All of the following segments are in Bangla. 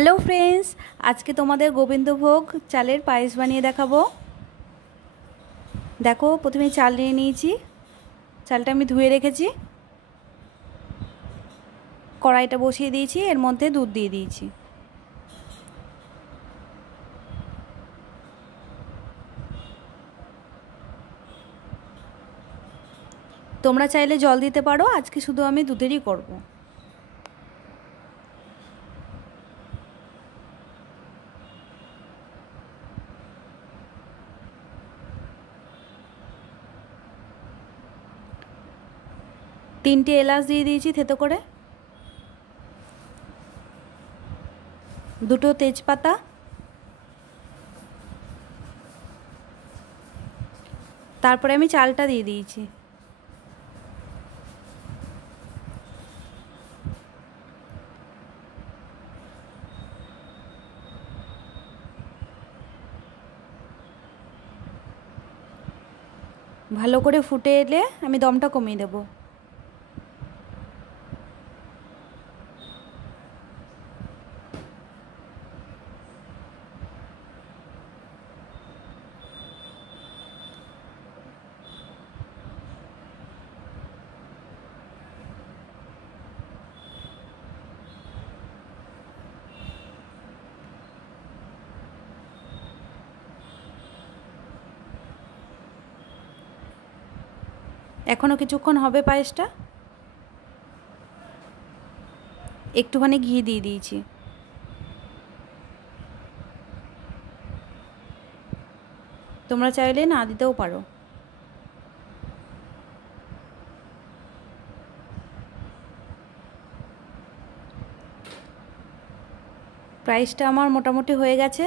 हेलो फ्रेंड्स, आज के तुम्हारे गोविंदभोग चालेर पायस बानिए देखाबो। देखो प्रथमे चाल निये निয়েছি, চালটা আমি ধুয়ে রেখেছি। কড়াইটা বসিয়ে দিয়েছি, এর মধ্যে দুধ দিয়ে দিয়েছি। তোমরা চাইলে জল দিতে পারো, আজকে শুধু আমি দুধেরই করব। তিনটে এলাচ দিয়ে দিয়েছি থেতো করে, দুটো তেজপাতা, তারপরে আমি চালটা দিয়ে দিয়েছি। ভালো করে ফুটে এলে আমি দমটা কমিয়ে দেব। এখনো কিছুক্ষণ হবে পায়েসটা। একটুখানি ঘি দিয়ে দিয়েছি। তোমরা চাইলে না দিতেও পারো। পায়েসটা আমার মোটামুটি হয়ে গেছে।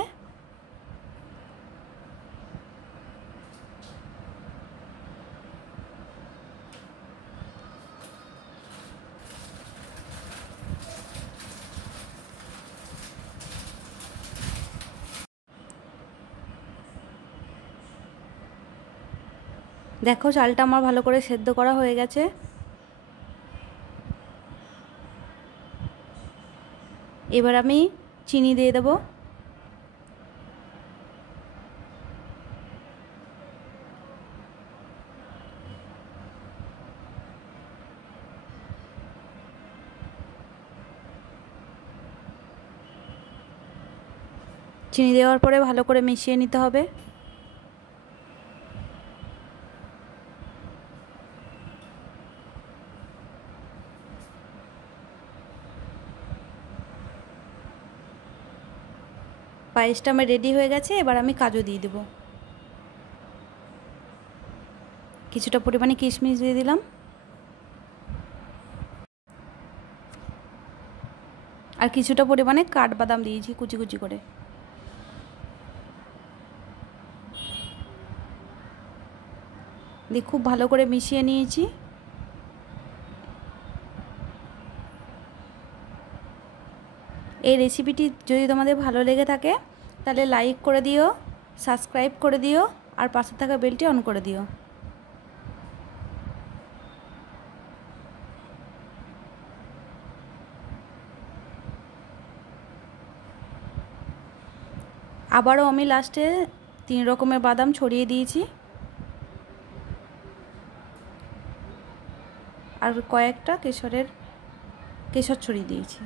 দেখো চালটা আমার ভালো করে সেদ্ধ করা হয়ে গেছে। এবার আমি চিনি দিয়ে দেব। চিনি দেওয়ার পরে ভালো করে মিশিয়ে নিতে হবে। পায়েসটা আমার রেডি হয়ে গেছে। এবার আমি কাজু দিয়ে দেব। কিছুটা পরিমাণে কিশমিশ দিয়ে দিলাম, আর কিছুটা পরিমাণে কাঠবাদাম দিয়েছি কুচি কুচি করে। দিয়ে খুব ভালো করে মিশিয়ে নিয়েছি। এই রেসিপিটি যদি তোমাদের ভালো লেগে থাকে তাহলে লাইক করে দিও, সাবস্ক্রাইব করে দিও, আর পাশে থাকা বেলটি অন করে দিও। আবারও আমি লাস্টে 3 রকমের বাদাম ছড়িয়ে দিয়েছি, আর কয়েকটা কেশর ছড়িয়ে দিয়েছি।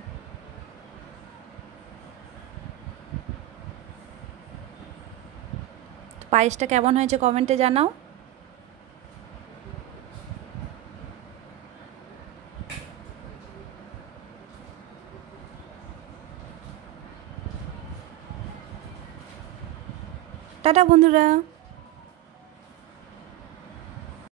পায়েসটা কেমন হয়েছে কমেন্টে জানাও। টাটা বন্ধুরা।